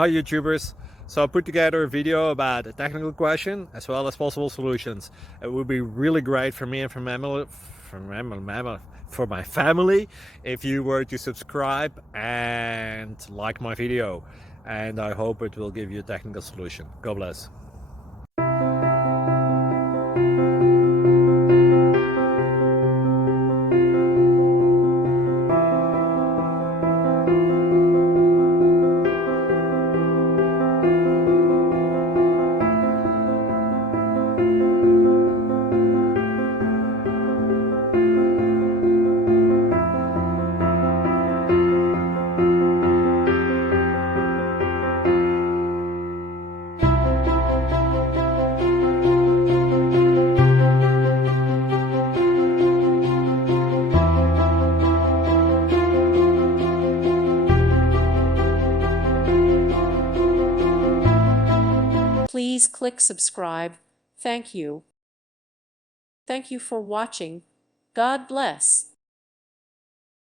Hi YouTubers! So I put together a video about a technical question as well as possible solutions. It would be really great for me and for my family if you were to subscribe and like my video, and I hope it will give you a technical solution. God bless. Please click subscribe. Thank you. Thank you for watching. God bless.